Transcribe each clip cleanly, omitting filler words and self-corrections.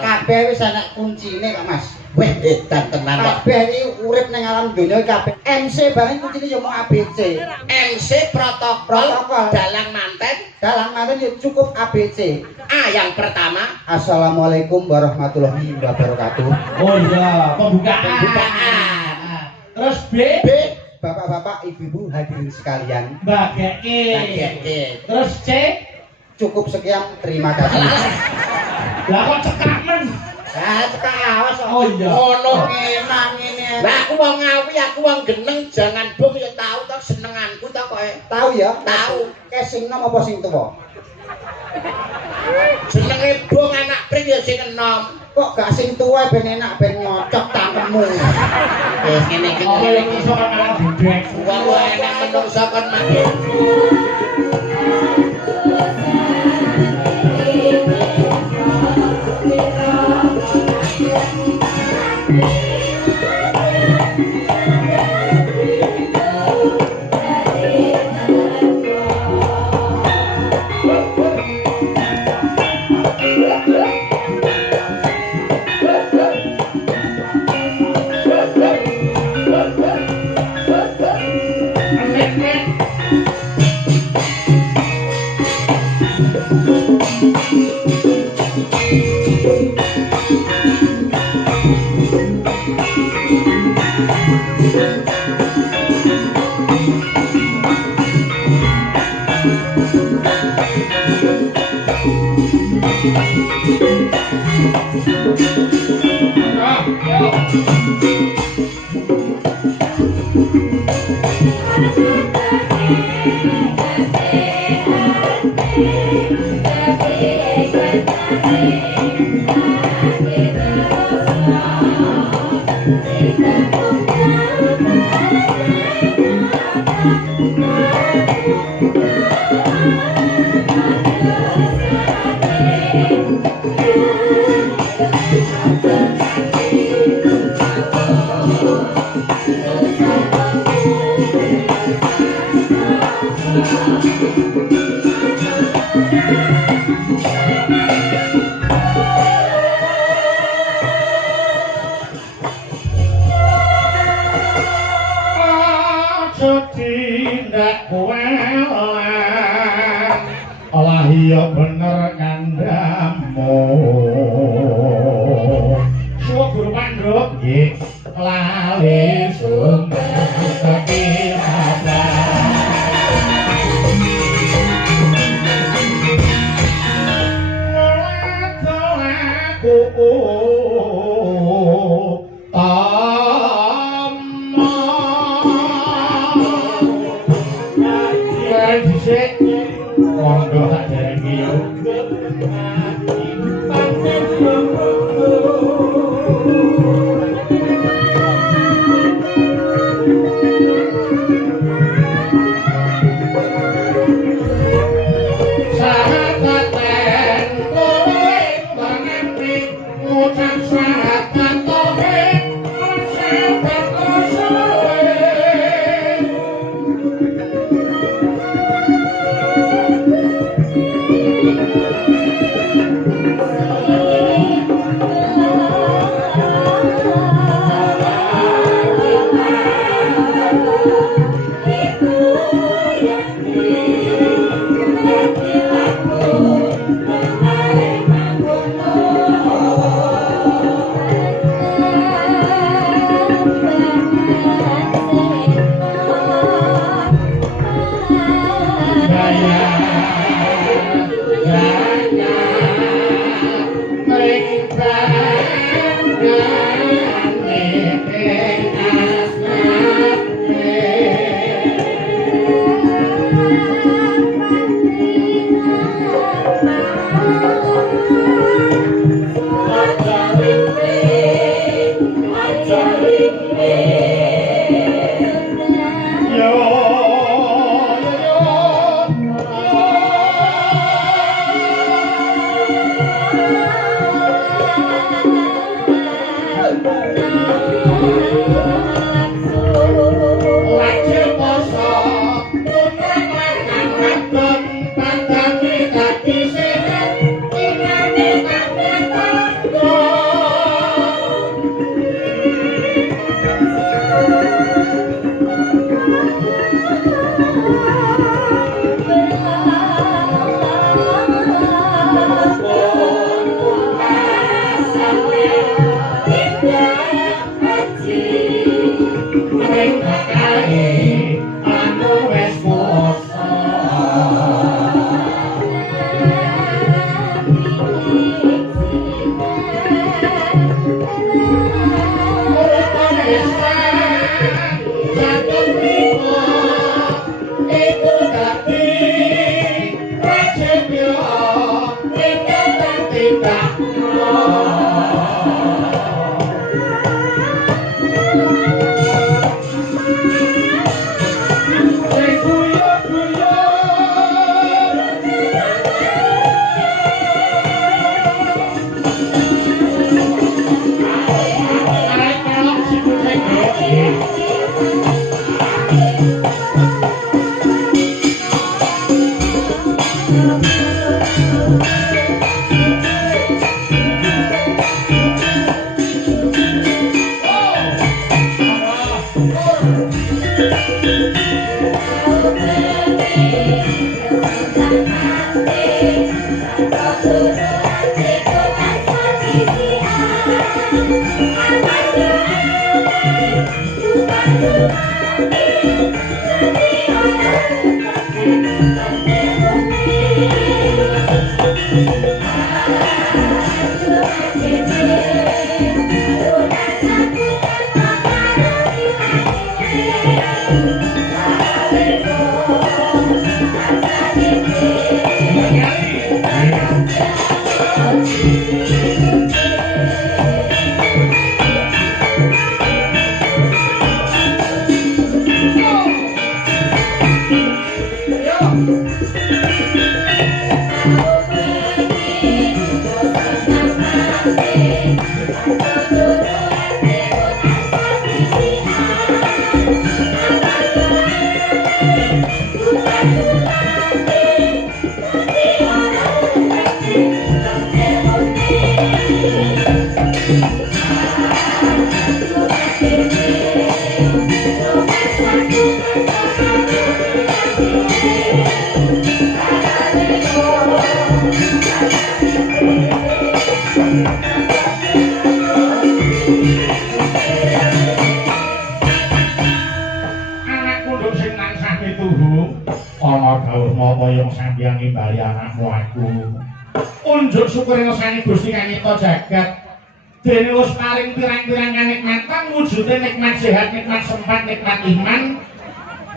kabeh wis ana kuncine kok Mas. Weh edan tenan kok. Kabeh iki urip ning alam donya kabeh. MC bareng kuncine ya mau ABC. MC protokol dalang manten. Dalang manten ya cukup ABC. A yang pertama. Assalamualaikum warahmatullahi wabarakatuh. Oh iya, pembukaan. Terus B. Bapak-bapak, ibu-ibu hadirin sekalian. Bageke. Terus C. Cukup sekian, terima kasih. Lah kok cekak men? Cekak awas kok. Oh iya. Ngono enak ngene. Lah aku wong ngawi, aku wong geneng, jangan bong ya tahu to senenganku to kowe. Tahu ya? Tahu. Ke sing nom apa sing tuwa? Jenenge bong anak pring ya sing enom. Kok gak sing tuwa ben enak ben nyocok tangkemmu. Ngene iki. Oh ya iso kan malah dudek. Wong enak menungso kon mati. Unjuk syukur ngersani Gusti kang nyipta jagat. Dene wis paring pirang-pirang kanikmatan wujude nikmat sehat, nikmat sempat, nikmat iman.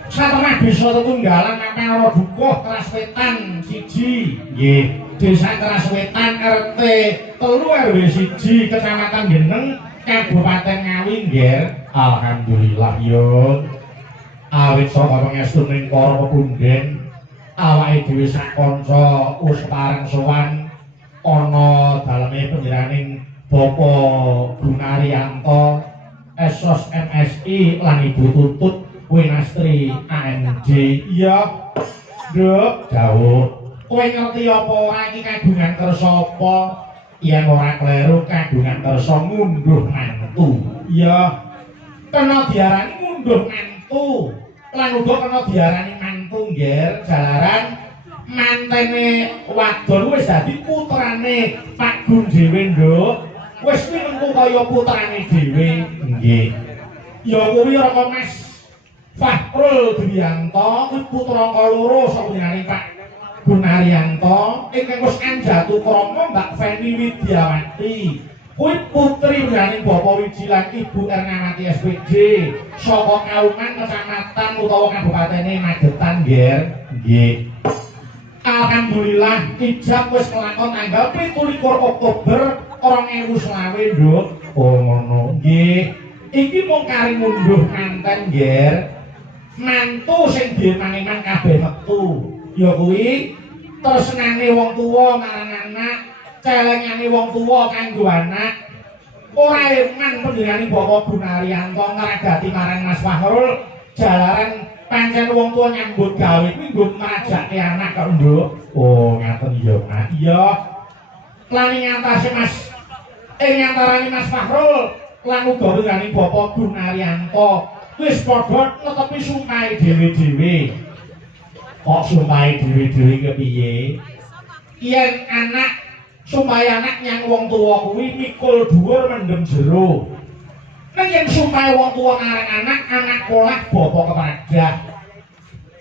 Satemah desa tetunggalan apa ora dukuh Keras Wetan 1. Nggih, Desa Keras Wetan RT 3 RW 1 Kecamatan Geneng Kabupaten Ngawi, nggih. Alhamdulillah yo. Awit saka pangestuning para pepundhen awake dhewe sak kanca wis pareng sowan ana daleme panjenenganing Bapak Gunaryanto Esos MSI lan Ibu Tutut Winastri ANJ. Iya, Nduk, dawuh. Kowe ngerti apa ora iki kagungan kersa apa? Yen ora kleru kagungan kersa ngunduh mantu. Iya. Kena diarani ngunduh mantu. Lan uga kena diarani mantu, nggih, jalaran mantene wadon wis dadi putrane Pak Gun dhewe, Nduk. Wis minengku kaya putrane dhewe, nggih. Ya kuwi Raka Mas Fahrul Dwianto kuwi putra kaloro saka jenenge Pak Gunaryanto ingkang wis anjatu krama Mbak Feni Widyawati. Kuwi putri jenenge Bapak Wijilan Ibu Ernawati SPJ saka Kaungan Kecamatan utawa Kabupatene Magetan, nggih. Alhamdulillah ijab wis kelakon tanggal 17 Oktober 2020, Nduk. Oh ngono. Nggih. Iki mung kari ngunduh manten, nggih. Mantu sing diman-iman kabeh metu. Ya kuwi tresnane wong tuwa marang anak, celengane wong tuwa kanggo anak. Ora eman panjenengane Bapak Gunaryanto ngragati marang Mas Fahrul jalaran pancen wong tuwa nyambut gawe kuwi nggo marajake anak kok, Nduk. Oh, ngaten ya, Mas. Iya. Lan ngantasi Mas ngantarane Mas Fahrul lan uga panjenengane Bapak Gunaryanto wis padha netepi sumahe dhewe-dhewe. kok sumpahe dhewe-dhewe kepiye? Yen anak sumpahe anak nyang wong tuwa kuwi mikul dhuwur mendem jero. Nek yen sumpahe wong tuwa ngarang anak polah bapa kepradah.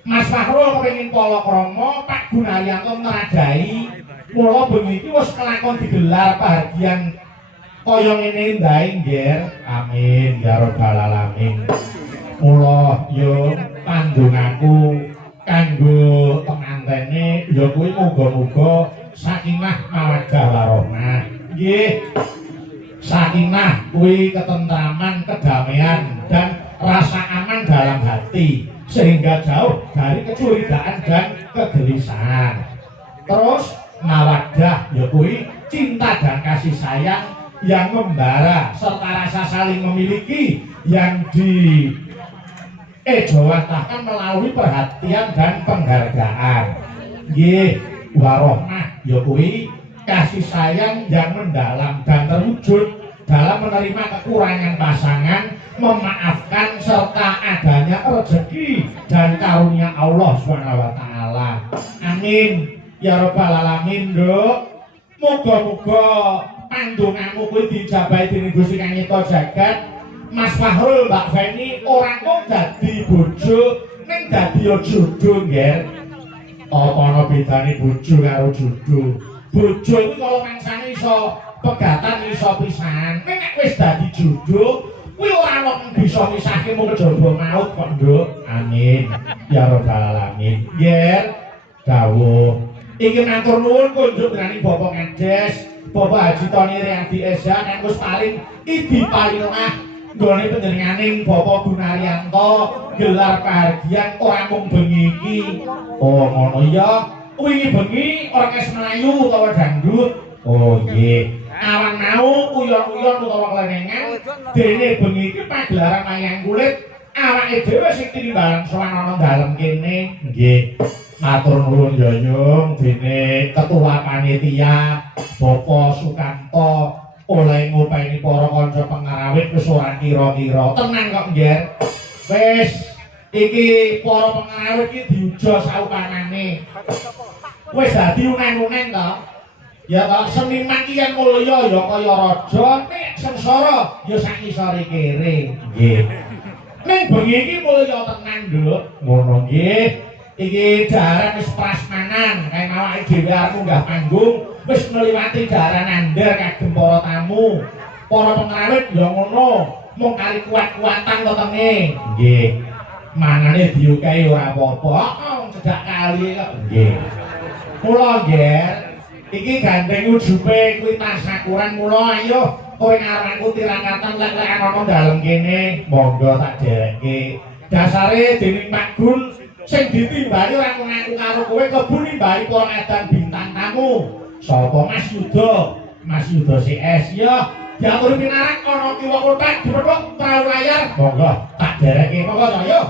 Mas Fahrul kepengin polo krama, Pak Gunaryanto nrajai. Mula bengi iki wis kelakon digelar bahagian kaya ngene ndae, Nggih. Amin ya rabbal alamin. Mula yo pandongaku kanggo pengantene ya kuwi muga-muga sakinah mawaddah warahmah. Nggih. Sakinah kuwi ketentraman, kedamaian dan rasa aman dalam hati sehingga jauh dari kecurigaan dan kegelisahan. Terus mawaddah ya kuwi cinta dan kasih sayang yang membara serta rasa saling memiliki yang dijawantahkan melalui perhatian dan penghargaan. Nggih, warahmah ya kuwi kasih sayang yang mendalam dan terwujud dalam menerima kekurangan pasangan, memaafkan serta adanya rezeki dan karunia Allah SWT. Amin ya rabbal alamin, Nduk. Muga-muga pandonganmu kuwi dijabahi dening Gusti Kang Nyipta Jagat. Mas Fahrul, Mbak Feni ora kok dadi bojo ning dadi jodoh, Nggih. Apa ana bedane bojo karo jodoh? Bojo itu kalau mangsane iso pegatan iso pisahan. Nek wis dadi jodoh, kuwi ora ono bisa misahke mung kejaba maut kok, Nduk. Amin ya rabbal alamin. Nggih, dawuh. Iki matur nuwun kunjuk dening Bapak Kades, Bapak Haji Tony Riyadi Eza kang wis paling idi paringah nggone panjenenganing Bapak Gunaryanto gelar bahagian ora mung bengi iki. Oh, ngono ya. Wingi bengi orkes Melayu utawa dangdut. Oh nggih. Awan mau uyon-uyon utawa kelenengan. Dene bengi iki pagelaran wayang kulit awake dhewe sing tinimbalan sowan ana dalem kene. Nggih. Matur nuwun ya Yung dene ketua panitia Bapak Sukanto oleh ngopeni para kanca pengrawit wis ora kira-kira. Tenang kok, Nggih. Wis iki para pengrawit iki diuja saupanane. Wis dadi unen-unen to. Ya to seniman ki yen mulya ya kaya raja, nek sengsara ya sak isore kere. Nggih. Ning bengi iki mulya tenan, Nduk. Ngono nggih. Iki daharan wis prasmanan, kae awake dhewe arep munggah panggung, wis ngliwati daharan andher kagem para tamu. Para pengrawit ya ngono, mung kali kuat-kuatan to tenge. Nggih. Mangane diukahi ora apa-apa, cedak kali kok. Nggih. Mula nggih, iki gandeng ujupe kuwi tasakuran mula ayo kowe ngaranku tirakatan lek ana dalem kene, monggo tak dereke. Dasare dening Pak Gun sing ditimbali ora ngaku karo kowe kebu nimbali para edan bintang tamu. Sapa Mas Yuda? Mas Yuda CS ya. Diatur pinarak ana kiwa kotak dipethuk prau layar. Monggo tak dereke monggo to yo.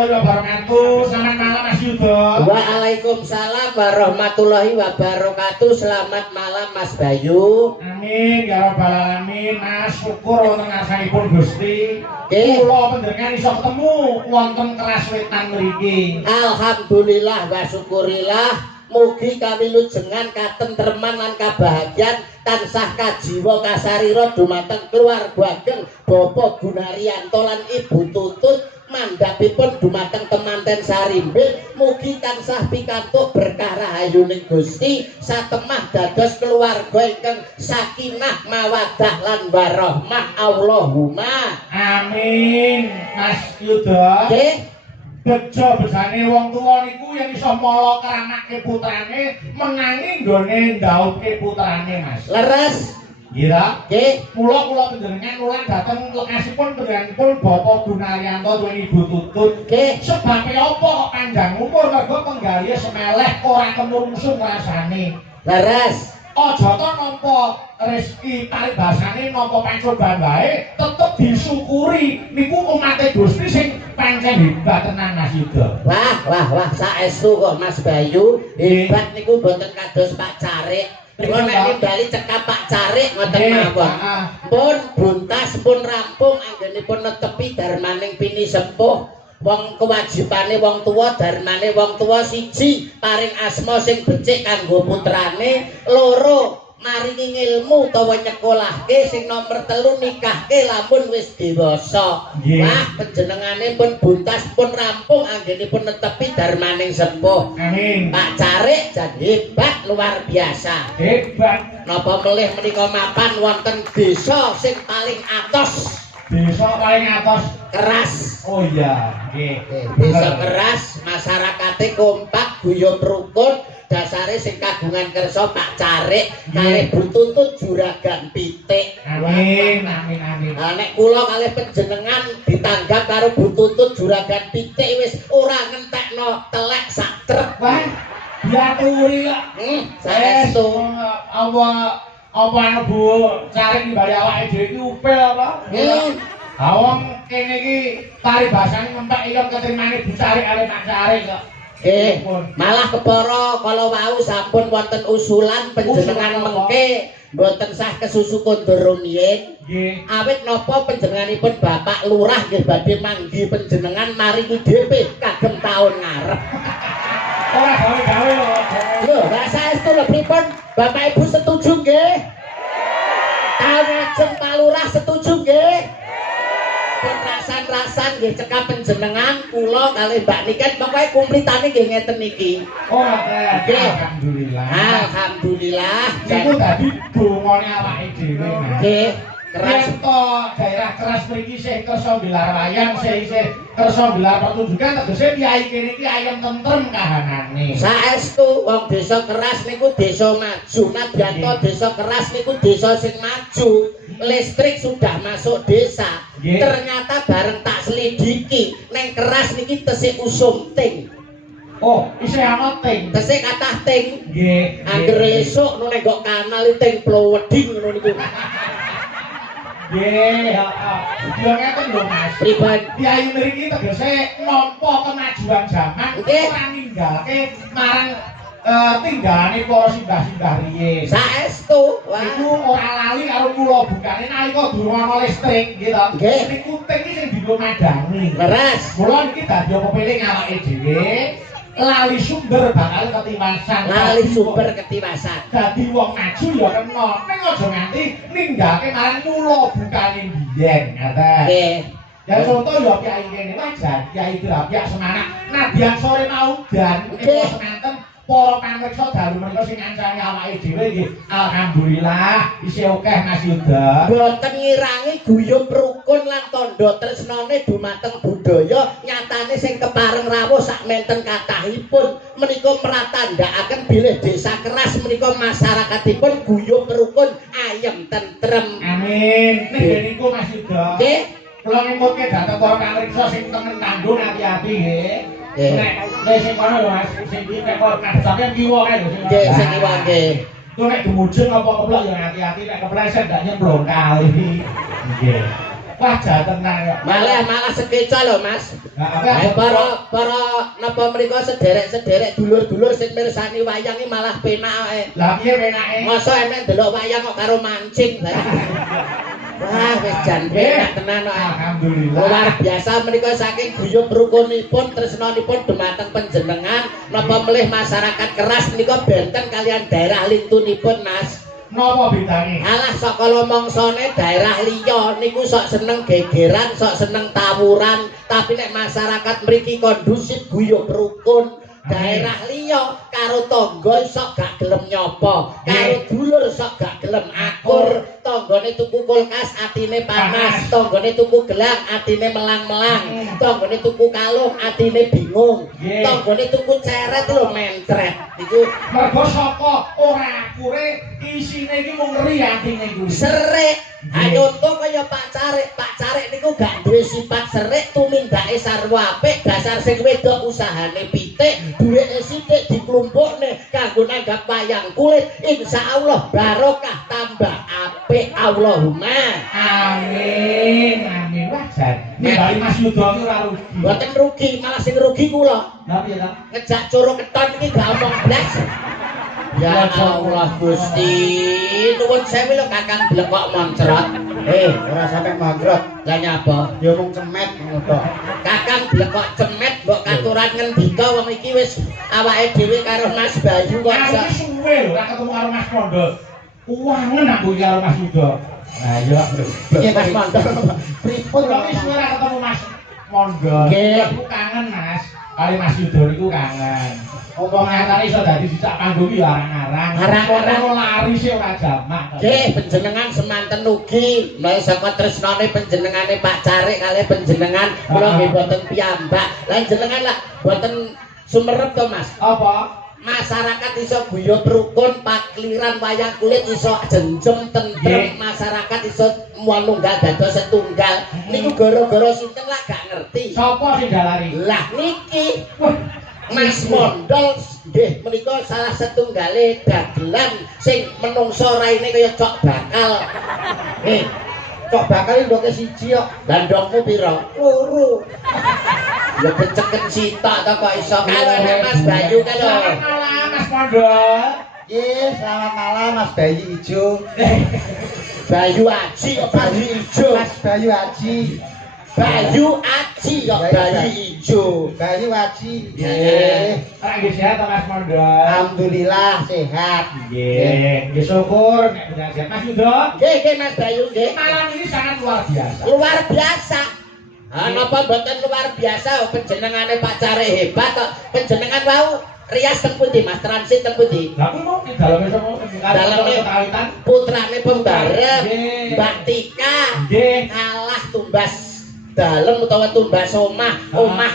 warahmatullahi wabarakatuh. Selamat malam Mas Yudo. Waalaikumsalam warahmatullahi wabarakatuh. Selamat malam Mas Bayu. Amin ya rabbal alamin. Mas syukur wonten ngarsanipun Gusti. Nggih. Kula panjenengan iso ketemu wonten Keras Wetan mriki. Alhamdulillah wa syukurillah. Mugi kawilujengan katentreman lan kabahagiaan tansah kajiwa kasarira dumateng keluarga ageng Bapak Gunaryanto lan Ibu Tutut mandhapipun dumateng temanten Sarimbil. Mugi tansah pikantuk berkah rahayuning Gusti satemah dados keluarga ingkang sakinah mawaddah lan warahmah. Allahumma Amin. Mas Yudo. nggih. Bejo besane wong tuwa niku yen iso mala keranake putrane menangi nggone ndhautke putrane Mas. Leres Ngira? nggih. Kula panjenengan ulang dateng lokasipun panjenenganipun Bapak Gunaryanto lan Ibu Tutut. Nggih. Sebabe apa kok panjang umur mergo penggalih semeleh ora kemungsung rasane. Leres Aja to nampa rezeki paribasane nampa pancoban wae tetep disyukuri niku umate Gusti sing pancen hebat tenan Mas Yudo. Wah, saestu kok Mas Bayu. Hebat niku mboten kados Pak Carik. Kula nek bali cekap Pak Carik ngoten mawon. Pun buntas pun rampung anggenipun netepi darmaning pini sepuh. Wong kewajibane wong tuwa, darmane wong tuwa siji paring asma sing becik kanggo putrane, loro maringi ilmu utawa nyekolahke, sing nomor 3 nikahke lamun wis dewasa. Wah, panjenengane pun buntas pun rampung anggenipun netepi darmaning sepuh. Amin. Pak Carik jan hebat luar biasa. Hebat. Napa melih menika mapan wonten desa sing paling atos. Desa paling atas Keras. Oh iya, nggih. Desa Keras, masyarakate kompak, guyub rukun, dasare sing kagungan kersa Pak Carik kalih Bu Tutut juragan pitik. Amin, amin, amin. Lah nek kula kalih panjenengan ditanggap karo Bu Tutut juragan pitik wis ora ngentekno telek sak truk. Wah, diaturi kok. Saestu. Apa anu Bu Carik mbari awake dhewe iki upil apa? Awang kene iki paribasane ngempek iki keterimane Bu Carik kali Pak Carik kok. Malah kepara kala wau sampun wonten usulan panjenengan mengke mboten sah kesusu kondur rumiyin. Nggih. Awit napa panjenenganipun Bapak Lurah nggih badhe manggi panjenengan maringi DP kagem taun ngarep. Ora gawe-gawe lho. Lho, saestu lho pripun? Bapak Ibu setuju nggih? Taun ajeng Pak Lurah setuju nggih? Pun rasan-rasan nggih cekap panjenengan kula kalih Mbak Niken pokoke kumplitane nggih ngeten niki. Oh, alhamdulillah. Alhamdulillah. Niku dadi dongane awake dhewe. Nggih, keras to daerah Keras mriki sing kersa gelar wayang, sing kersa gelar pertunjukan tegese piyai kene iki ayem tentrem kahanane. saestu wong desa Keras niku desa maju. Nadyanto desa Keras niku desa sing maju. Listrik sudah masuk desa. Ternyata bareng tak selidiki neng Keras niki tesih usum ting. Oh, isih ana ting. Tesih kathah ting. Nggih. Anggere esuk nek kok kanal ting ploweding ngono niku. Nggih, heeh. Yo ngeten lho Mas. Pripun? Piyai mriki tegese nampa kemajuan zaman ora ninggalke marang tinggalane para simbah-simbah riyin. Saestu. Wah. Iku ora lali karo kula bukane nalika durung ana listrik gitu. Nggih. Niku ting iki sing dienggo madhangi. Leres. Kula niki dadi pepiling awake dhewe lali sumber bakal ketiwasan. Lali sumber ketiwasan. Dadi wong maju ya kena. Ning aja nganti ninggalke marang kula bukane biyen. Ngaten. Nggih. Ya contoh ya kiai kene wajar, kiai Drapiak Semarang. Nadyan sore mau dan Nggih. semanten para pamriksa dalu menika sing ngancani awake dhewe nggih. Alhamdulillah isih akeh Mas Yuda. Boten ngirangi guyub rukun lan tandha tresnane dumateng budaya nyatane sing kepareng rawuh sakmenten kathahipun menika mratandhakaken bilih desa Keras menika masyarakatipun guyub rukun ayem tentrem. Amin. Nek niku Mas Yuda. Nggih. Kula ngimutke dhateng para pamriksa sing tengen tanggung hati-hati nggih. Nggih. Nek sing kono lho Mas, sing iki nek kok kadhake kiwa kae lho sing. Nggih, sing iwak nggih. Ku nek gemujeng apa keplok ya hati-hati nek kepleset ndak nyemplung kali. Nggih. Wah, tenan kok. Malah sekeca lho, Mas. Nah, apa? Para napa mriku sederek-sederek dulur-dulur sing mirsani wayang iki malah penak ae. Lah piye penake? Masa enek delok wayang kok karo mancing. Wah, wis jan penak tenan kok. Alhamdulillah. Luar biasa menika saking guyub rukunipun tresnanipun dumateng panjenengan napa melih masyarakat Keras menika benten kalian daerah lintunipun, Mas. Napa bidange? Alah saka lomongsane daerah liya niku sok seneng gegeran, sok seneng tawuran, tapi nek masyarakat mriki kondusif guyub rukun. Daerah liya karo tangga sok gak gelem nyopo, karo dulur sok gak gelem akur, tanggane tuku kulkas atine panas, tanggane tuku gelang atine melang-melang, tanggane tuku kalung atine bingung, tanggane tuku ceret lho mentret. Iku Mergo saka ora akure isine iki mung ngeri atine iku. serik. Ayo to kaya Pak Carik niku gak duwe sifat serik, tumindake sarwa apik, dasar sing wedok usahane pitik, duweke sithik diklumpukne kanggo nanggap wayang kulit, insyaallah barokah tambah apik. Allahumma Amin, amin. Wah, jan. Nimbali Mas Yuda ki ora rugi. mboten rugi, malah sing rugi kula. Lah piye ta? Ngejak coro keton iki gak omong blas. Ya Allah Gusti, nuwun sewu lho Kakang blekok moncrot. Ora sampe mandrot. Lah nyapa? Ya mung cemet ngono tok. Kakang blekok cemet mbok katuran ngendika wong iki wis awake dhewe karo Mas Bayu kok Aku ki suwe lho ora ketemu karo Mas Mondo. Uwangen aku karo Mas Yuda. Nah, iya. piye Mas Mondo. Pripun Kok wis ora ketemu Mas Mondo. Nggih. Aku kangen, Mas. Kali Mas Yuda niku kangen. Omongane iso dadi cicak panggung iki arang-arang. Arang-arang. Ora lari sih ora jamak. Nggih, panjenengan semanten ugi mulai saka tresnane panjenengane Pak Carik kalih panjenengan kula nggih boten piyambak. Lah jenengan lah boten sumerep to Mas. Apa? Masyarakat iso guyub rukun, pakliran wayang kulit iso jenjem tentrem, masyarakat iso manunggal dados setunggal. Niku gara-gara sinten lah gak ngerti. Sopo sing dalari? Lah niki Mas Mondol nggih menika salah setunggale dagelan sing menungso raine kaya cok bakal. Cok bakal ndoke siji kok. Lah ndokmu pira? Loro. Ya keceken sitok to kok iso karo nek Mas Bayu kan lho. Selamat malam Mas Mondo. Selamat malam Mas Bayu Ijo. Bayu Aji kok Bayu Ijo. Mas Bayu Aji. Bayu Aji kok Bayu Ijo. Bayu Aji. Ora nggih sehat to Mas Mondo? Alhamdulillah sehat. Nggih, nggih syukur nek sehat. Mas Yuda, Nggih Mas Bayu nggih. malam ini sangat luar biasa. Luar biasa. Napa mboten luar biasa panjenengane Pak Carik hebat kok. Panjenengan wau rias teng pundi Mas, transit teng pundi? Lah kuwi mau di daleme sapa? Daleme kawitan. putrane pembarep Nggih. Mbak Tika Nggih. kalah tumbas dalem utawa tumbas omah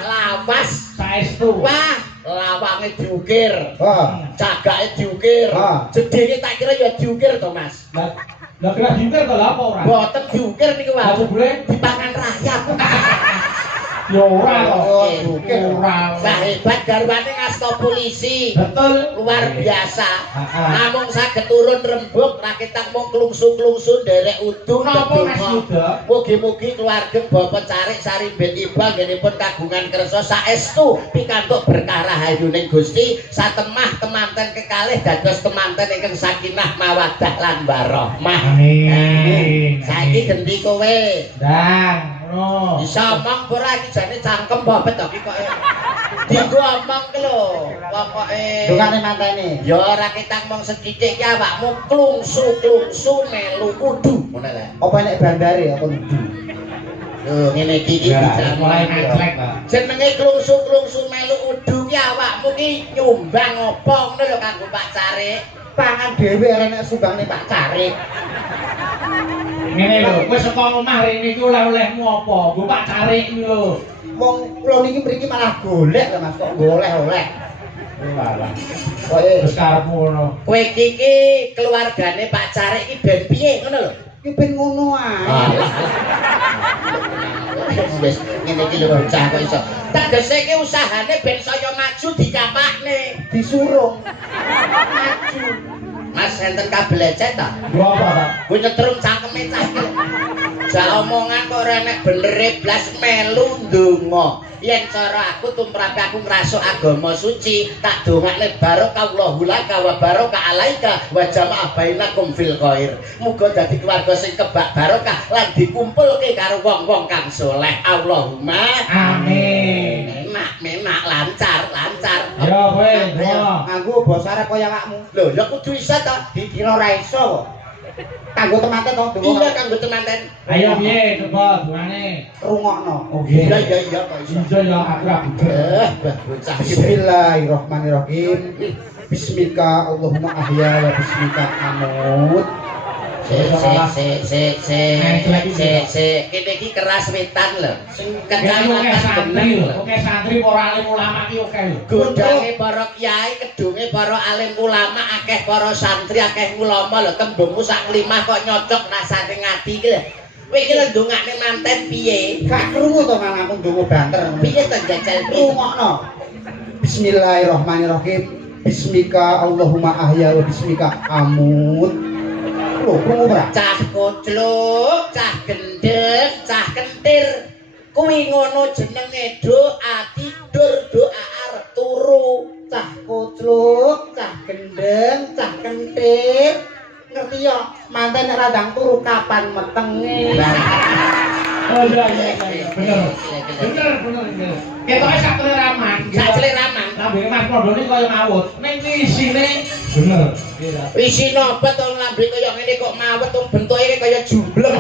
lawas. Saestu. Wah, lawange diukir, Oh. cagake diukir, jedinge tak kira ya diukir to Mas. Lah kira diukir to lha apa ora? Mboten diukir niku Lah wau. jebule Dipangan rakyat. ya ora to. Oh, diukir. Ora. Lah hebat garwane ngasta polisi. Betul. Luar biasa. Heeh. Namung saged turun rembug rakitang mung klungsu-klungsu nderek udung Napa Mas Yuda? Mugi-mugi keluarga Bapak Carik Sarimbit Iba nggenipun kagungan kersa saestu pikantuk berkah rahayuning Gusti satemah kemanten kekalih dados kemanten ingkang sakinah mawaddah lan warahmah. Amin. Saiki gendi kowe. Dan ngono. Bisa omong ora iki jane cangkem bobet to iki kok. Dienggo omong ki lho, pokoke. Dungane mantene. Ya ora ketang mong sethithik ki awakmu klungsu-klungsu melu kudu ngono lho. Apa nek bandare apa kudu? Lho ngene iki Ya, bisa mulai ngeclek ta. jenenge klungsu-klungsu melu udu ki awakmu ki nyumbang apa ngono lho kanggo Pak Carik. Pangan dhewe arek nek sumbangne Pak Carik. Ngene lho, kowe saka omah rene iki oleh-olehmu apa? Nggo Pak Carik iki lho. Wong kula niki mriki malah golek lho Mas kok golek-oleh. Walah. Koe Terus karepmu ngono. Kowe iki keluargane Pak Carik iki ben piye ngono lho. iki ben ngono ae. Alah. Wis ngene iki lho bocah kok iso. Tegese iki usahane ben saya maju dicapakne. Disurung. Maju. Mas enten kabel lecet ta? Nggo apa ta? Kuwi nyetrum cangkeme cah iki. Gak omongan kok ora nek bener blas melu ndonga. Yen cara aku tumrape aku ngrasuk agama suci, tak dongakne barokah Allahu laka wa barokah alaika wa jama'a bainakum fil khair. Muga dadi keluarga sing kebak barokah lan dikumpulke karo wong-wong kang saleh. Allahumma Amin. Menak lancar. Yo kowe, Nganggo basa arep kaya awakmu. Lho, ya kudu iso ta. Dikira ora iso kok. Kanggo temanten to donga. Iya kanggo temanten. Ayo piye coba duane. Rungokno. Oke. Iya kok iso. Iso ya aku ra butuh. Bocah. Bismillahirrahmanirrahim. Bismika Allahumma ahya wa bismika amut. Kene iki keras wetan lho. Sing Kecamatan kecamatan santri, bener. oke santri para alim ulama ki oke lho. Godhange para kiai, kedunge para alim ulama, akeh para santri, akeh ulama lho. Tembungmu sak limah kok nyocok rasane ngati iki lho. Kowe iki lho ndongakne manten piye? Gak krungu to Mang aku ndonga banter. Piye to jajal piye? Rungokno. Bismillahirrahmanirrahim. Bismika Allahumma ahya wa bismika amut. Lho, krungu ora? Cah kocluk, cah gendeng, cah kentir. Kuwi ngono jenenge doa tidur, doa arep turu. Cah kocluk, cah gendeng, cah kentir. Ngerti ya, manten nek radang turu kapan metenge. Oh iya bener. Bener. Ketoke sak kleraman. Sak celeraman. Lambe Mas Pondone kaya ngawut. Ning isine bener. Isi napa to lambe kaya ngene kok mawet to bentuke kaya jumbleng.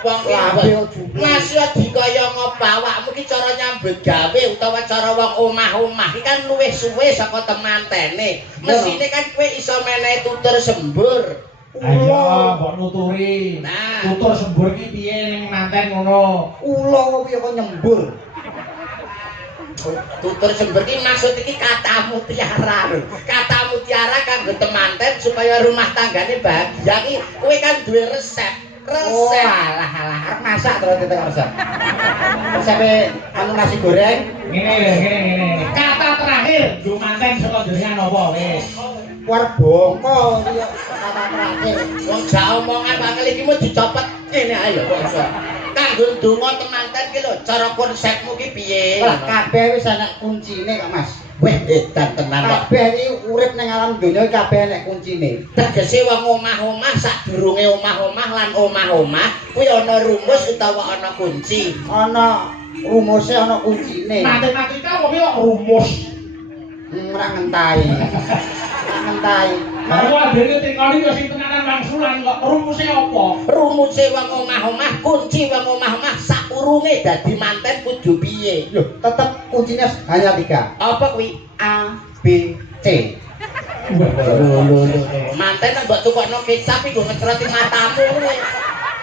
Wong Lambe jumbleng. Mas yo dikaya ngopo awakmu ki cara nyambut gawe utawa cara wong omah-omah iki kan luwih suwe saka temantene. Mesine kan kowe iso menehi tutur sembur. Ayo mbok nuturi. Nah. Tutur sembur ki piye ning manten ngono. Ula piye kok nyembur. Tutur sembur ki maksud iki kata mutiara lho. Kata mutiara kanggo temanten supaya rumah tanggane bahagia ki kowe kan duwe resep. Oh, alah arep masak terus kita resep. Resepe anu nasi goreng. Ngene. Kata terakhir yo manten saka jenengan apa wis. War bongko iki kata terakhir. Wong gak omongan bangel iki mau dicopet ngene ayo kok iso. Kanggo ndonga temanten ki lho, cara konsepmu ki piye? Lah kabeh wis ana kuncine kok Mas. Weh edan tenan kok. Kabeh iki urip ning alam donya kabeh ana kuncine. Tegese wong omah-omah sadurunge omah-omah lan omah-omah kuwi ana rumus utawa ana kunci. Ana rumuse ana kuncine. Matematika kok kok rumus. Ora ngentahi. Ora ngentahi. Baru dhewe tinggali yo sing tenanan langsulan kok rumuse apa? Rumuse wong omah-omah, kunci wong omah-omah sakurunge dadi manten kudu piye? Loh, tetep kuncine hanya 3. Apa kuwi? A, B, C. Lho. Manten nek mbok tukokno kecap iku ngecroti matamu kowe.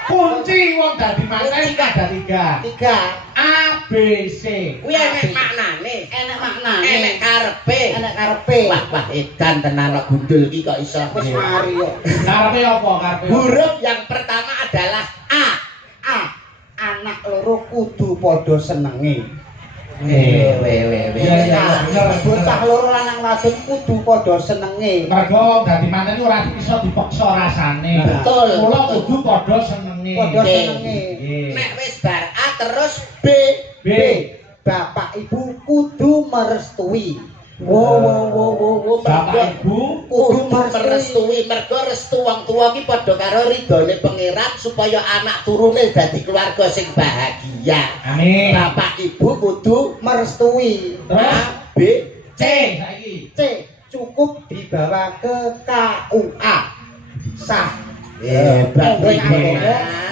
Kunci wong dadi manten ada 3. 3. A B C. Kuwi enek maknane, Enak maknane. enek karepe. Enak karepe. Wah edan tenan kok gundul iki kok iso. Wis mari kok. Karepe apa karepe? Huruf yang pertama adalah A. A. Anak loro kudu padha senenge. Bocah loro lanang wadon kudu padha senenge. Mergo dadi manten ora iso dipaksa rasane. Betul. Mula kudu padha senenge. Padha senenge. Nek wis bar A terus B. B. Bapak Ibu kudu merestui. Wo. Bapak Ibu Kudu merestui, mergo restu wong tuwa ki padha karo ridhone pangeran supaya anak turune dadi keluarga sing bahagia. Amin. Bapak Ibu kudu Merestui. Terus A, B, C saiki. C. Cukup dibawa ke KUA. Sah. Hebat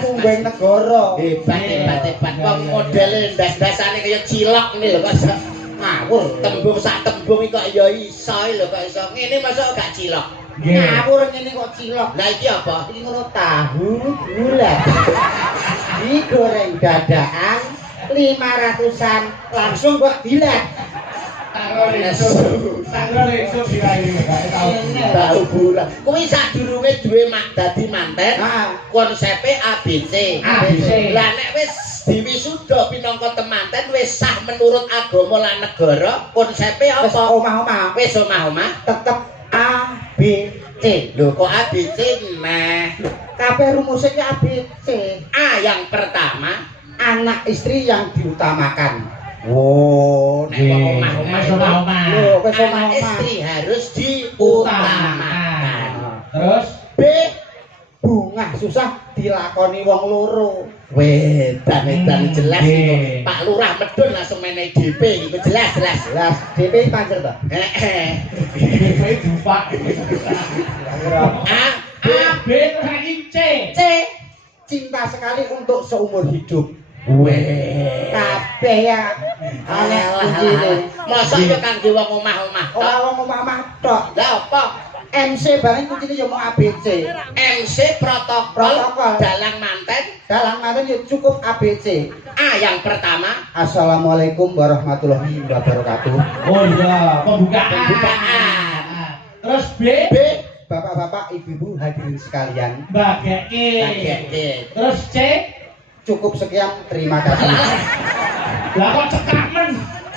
Munggah negara. Hebat. Wong modele ndas-ndasane kaya cilok ngene lho Mas. Ngawur tembung sak tembung iki kok ya iso lho kok iso. Ngene masa gak cilok. Nggih. Ngawur ngene kok cilok. Lah iki apa? Iki ngono tahu bulat. Digoreng dadakan 500-an langsung kok dilat. Tanggone iso dirai gak tau. Tahu bulan. Kuwi sadurunge duwe dadi manten. Heeh. Konsepe ABC. ABC. Lah nek wis diwisuda pinangka temanten wis sah menurut agama lan negara, konsepe Wis apa? omah-omah Wis omah-omah. tetep A B C. Lho kok ABC meh? Kabeh rumusnya ki A B C. A yang pertama, Anak istri yang diutamakan. wow, nek wong omah-omah itu, Omah-omah. Loh, wis anak omah-omah. istri harus diutamakan. Utamakan. Terus B, Bungah susah dilakoni wong loro. wedan jelas B. itu. Pak Lurah medun langsung menehi DP itu jelas. Jelas DP panjer to. DP dupak. A, A B terus lagi C. C. Cinta sekali untuk seumur hidup. weh. Kabeh ya. Anak kuncine. Mosok yo kanggo wong omah-omah tok. Ora wong omah tok. Lah apa? MC bareng kuncine yo mau ABC. MC protokol Protokol. dalam manten. Dalam manten yo cukup ABC. A yang pertama, Assalamualaikum warahmatullahi wabarakatuh. Oh iya, pembukaan. Pembukaan. Terus B, B, Bapak-bapak, ibu-ibu hadirin sekalian, bageke. Terus C, cukup sekian, terima kasih. lah kok cekak men.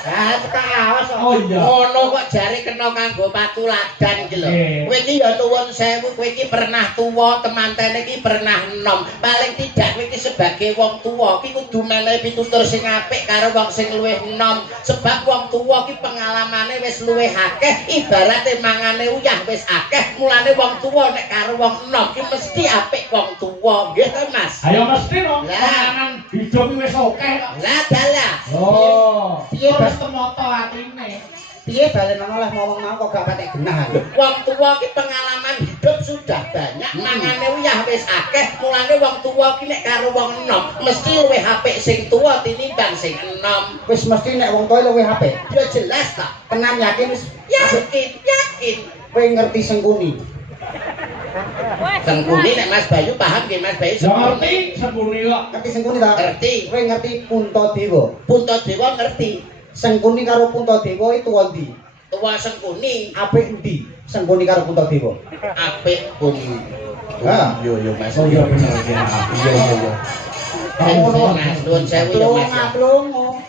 Ah, cekak awas kok. Oh iya. ngono kok jare kena kanggo patuladan iki lho. Nggih. Kowe iki ya nuwun sewu, kowe iki pernah tuwa, temantene iki pernah enom. Paling tidak kowe iki sebagai wong tuwa iki kudu menehi pitutur sing apik karo wong sing luwih enom. Sebab wong tuwa iki pengalamane wis luwih akeh, ibarate mangane uyah wis akeh. Mulane wong tuwa nek karo wong enom iki mesti apik wong tuwa, nggih to Mas? Ayo mesti dong. Lah. Pengalaman hidup iki wis oke kok. Lah dalah. Oh, Piye, terus Bas? temoto atine. Piye balen oleh ngomong mau kok gak patek genah. Wong tuwa ki pengalaman hidup sudah banyak, mangane uyah wis akeh, mulane wong tuwa ki nek karo wong enom mesti luwih apik sing tuwa tinimbang sing enom. Wis mesti nek wong tuwa luwih apik. Ya jelas ta. Tenan yakin wis Yakin. kowe ngerti sengkuni. Sengkuni nek Mas Bayu paham nggih Mas Bayu Ya ngerti sembuni kok. Ngerti sengkuni ta? Ngerti. Kowe ngerti Puntadewa. Puntadewa ngerti. Sengkuni karo Puntadewa itu ndi? Tuwa sengkuni Apik ndi? Sengkuni karo Puntadewa. apik pun. Ah. Yo Mas. Oh iya bener ya. Iya. Mas nuwun sewu ya Mas. Plongo.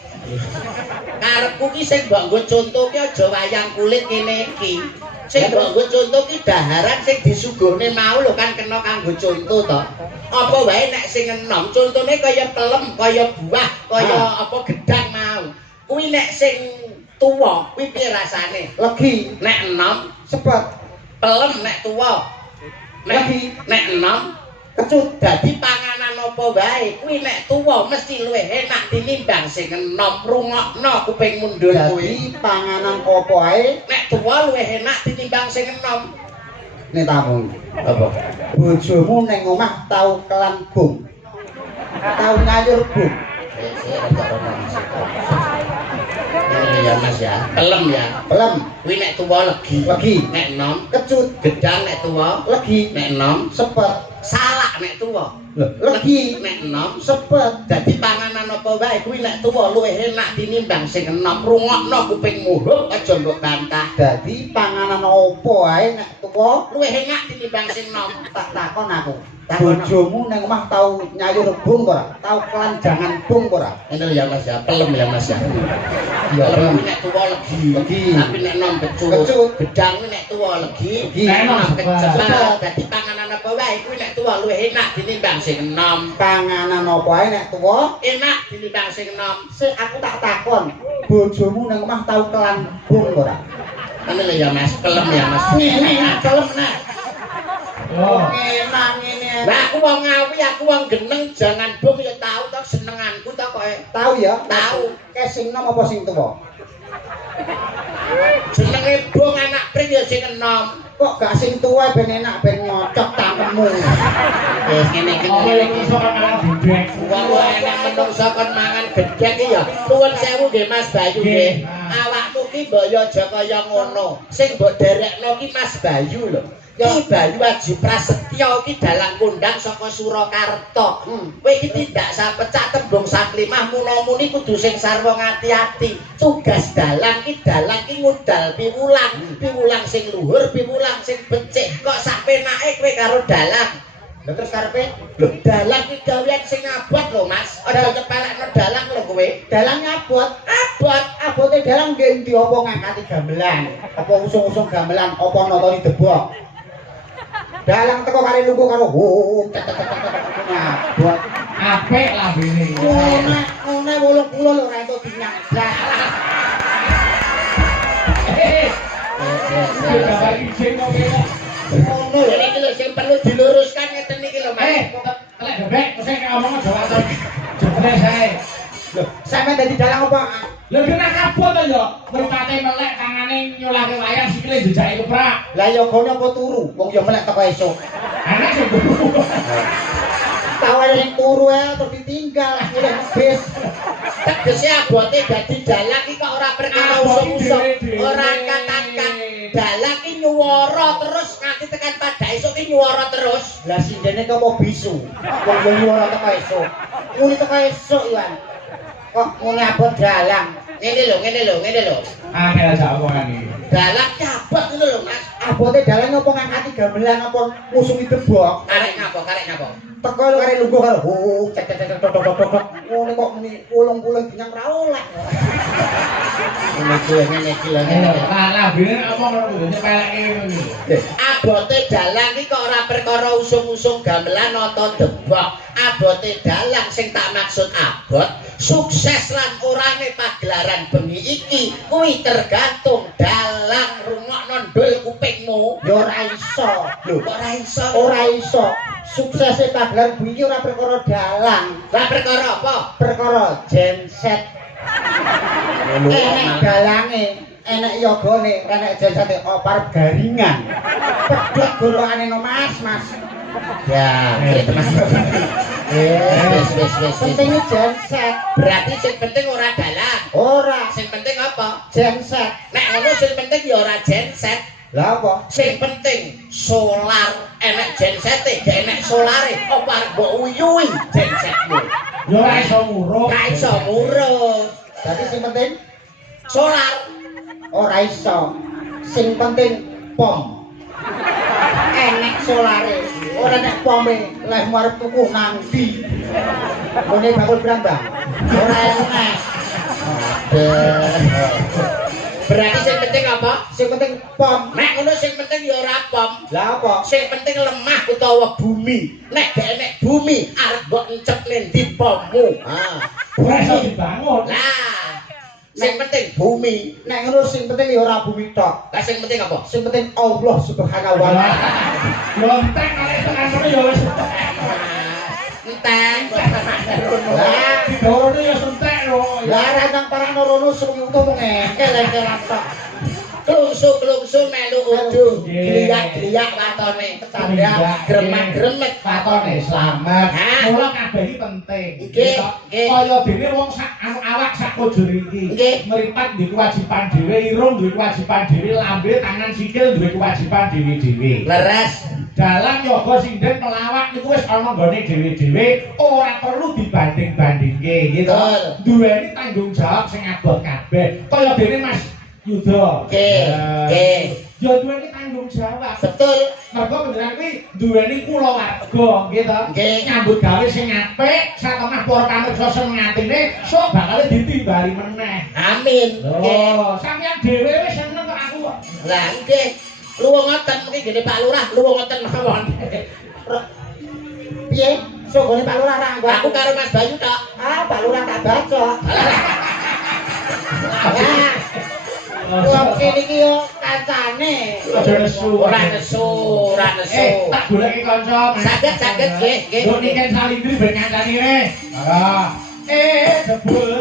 Karepku ki sing mbok nggo conto ki aja wayang kulit ngene iki. Sing mbok nggo conto ki daharan sing disuguhne mau lho kan kena kanggo conto to. Apa wae nek sing enom contone kaya pelem, kaya buah, kaya apa gedang mau. Kuwi nek sing tuwa kuwi piye rasane? Legi, Nek enom sepet, pelem nek tuwa. Nek enom kecut. dadi panganan apa wae kuwi nek tuwa mesti luwih enak tinimbang sing enom. Rungokno kuping mundur kuwi. Jadi panganan apa ae Nek tuwa luwih enak tinimbang sing enom. nek tamu. Apa? Bojomu ning omah tau kelan bung. Tau ngayur bung. Ini ya Mas ya, pelem ya. Pelem, Kuwi nek tuwa legi. Legi. Nek enom kecut, gedang nek tuwa, legi, nek enom sepet, salak nek tuwa. legi, Nek enom sepet. dadi panganan apa wae kuwi nek tuwa luwih enak tinimbang sing enom. Rungokno kupingmu, aja mbok bantah. Jadi panganan apa ae nek tuwa Luwih enak tinimbang sing enom. tak takon aku. Takon. Bojomu ning omah tau nyayur bung ora? Tau kelanjangan bung ora? Ini ya Mas ya, pelem ya Mas ya. Ya, Pelem pelem. nek tuwa legi. Legi. Tapi nek enom kecut. Kecut. Gedang kuwi nek tuwa legi. Legi. Enom Sepet. kecut. Dadi panganan apa wae kuwi nek tuwa luwih enak tinimbang sing enom. Panganan apa ae nek tuwa Enak tinimbang sing enom. sik aku tak takon. Bojomu ning omah tau kelan bung ora? Ini lho ya Mas, pelem ya Mas. Ini kelem nek. Oh. Enak ngene. Lah aku wong ngawi, aku wong geneng, jangan bung ya tau to senenganku to kowe. Tahu ya? Tahu. Kayak sing nom apa sing tuwa? Jenenge bung anak pring ya sing enom. Kok gak sing tuwa ben enak ben nyocok tangkemmu. Wis ngene iki. Apa yang iso makan bebek? Wong enak menungso kon mangan gedhek iki ya. Nuwun sewu nggih Mas Bayu nggih. Awakmu ki mbok yo aja kaya ngono. Sing mbok derekno ki Mas Bayu lho. Ki Bayu Aji Prasetyo ki dalang kondang saka Surakarta. Kowe iki tindak sapecak tembung saklimah muna-muni kudu sing sarwa ngati-ati. Tugas dalang ki ngudal piwulang. Piwulang sing luhur, piwulang sing becik. Kok sak penake kowe karo dalang? Lha terus karepe Lho, dalang ki gawean sing abot lho, Mas. Aja nyepelekno dalang lho kowe. kowe? Dalang abot. Abote dalang nggih endi apa ngangkati gamelan? Apa usung-usung gamelan apa notoni debok? Dalang teko kare lungguh karo abot. Apik lambene. Ngene 80 lho ora entuk dinyang. Gambar izin kok kene. Ngono lho. Ini lho sing perlu diluruskan ngeten iki lho, Mas. Telek bebek, sing ngomong aja waton. Jebule sae. Lho, sampe dadi dalang apa? Lho kena kabut to yo. Mripate melek tangane nyolake wayang sikile jejake keprak. Lah ya gone apa turu? Wong ya melek teko esuk. Anak sing turu. Tahu yang turu ya terus ditinggal mulai bis. Tegese abote dadi dalang iki kok ora perkara usum-usum. Ora katakan dalang iki nyuwara terus nganti tekan pada esuk iki nyuwara terus. Lah sindene kok mau bisu. Wong yo ora teko esuk. Muni teko esuk Iwan. Kok muni abot dalang. Ngene lho. Angel aja omongan iki. Dalang cabut ngono lho, Mas. Abote dalang apa ngangkati gamelan apa musuhi debok. Karek ngapa? Teko kare lungguh karo ngono kok muni 80 dinyang ra oleh. Ngene iki lho. Lah lambene apa ngono kuwi nyepeleke ngono iki. Abote dalang iki kok ora perkara usung-usung gamelan atau debok. Abote dalang sing tak maksud abot sukses lan orane pagelaran bengi iki kuwi tergantung dalang rungokno ndul kupingmu. Ya ora iso. Lho kok ora iso? Ora iso. Suksese pagelaran bengi ora perkara dalang. Lah perkara apa? Perkara genset. Enek dalange, enek yogane, enek jensete opar garingan. Pedhot golokane no Mas. Ya, Mas. Wis. Pentingnya genset. Berarti sing penting ora dalang. Ora Sing penting apa? genset. Nek ngono sing penting ya ora genset. Lah apa? Sing penting solar enek gensete, gak enek solare. Apa arep mbok uyuhi gensetmu? Yo ora iso nguruh. Ora iso ngurus. Dadi sing penting Solar. ora iso. Sing penting pom. Enek solare, ora nek pome leh arep tuku nang ndi. Ngene bakul brambang. Ora enek. Berarti sing penting apa? Sing penting pom. Nek ngono sing penting ya ora pom. Lah apa? Sing penting lemah utawa bumi. Nek gak enek bumi arep mbok encepne ndi pommu. Ora iso dibangun. Lah, sing penting bumi. Nek ngono sing penting ya ora bumi tok. Lah sing penting apa? Sing penting Allah Subhanahu wa taala. Yo entek nek tekan kono yo wis. Enteng. Lah, Digorone yo entek lho. lah ra nang parang rono suwi utuh ngengkel-engkelan tok. Klungsu melu udu. Gliyak-gliyak watone. Kecandak, Gremet-gremet. Patone slamet. Hah? Mula kabeh iki penting. Nggih, nggih. Kaya dene wong sak awak sak kujur iki. Nggih. Mripat duwe kewajiban dhewe, irung duwe kewajiban dhewe, lambe, tangan, sikil duwe kewajiban dhewe-dhewe. Leres. Dalang yoga sinden pelawak niku wis ana nggone dhewe-dhewe, ora perlu dibanding-bandingke gitu. Betul. Duweni tanggung jawab sing abot kabeh. Kaya dene Mas Yuda. Nggih. Ya duweni tanggung jawab. Betul. Mergo panjenengan kuwi duweni kulawarga gitu. Nggih. Nyambut gawe sing apik, satemah para pamirsa semangatine sok bakal ditimbali meneh. Amin. Nggih. Oh, sampeyan dhewe wis seneng kok aku. Lah nggih. Luwung ngoten mriki gene Pak Lurah, luwung ngoten mawon. Piye? Sogone Pak Lurah ra anggo Aku karo Mas Bayu tok. Pak Lurah tak baca. Wong kene iki yo kancane. Aja nesu. Ora nesu. Tak goleki kanca. Saged, nggih. Yo niken salindri ben ngancani re. Ora. Jebul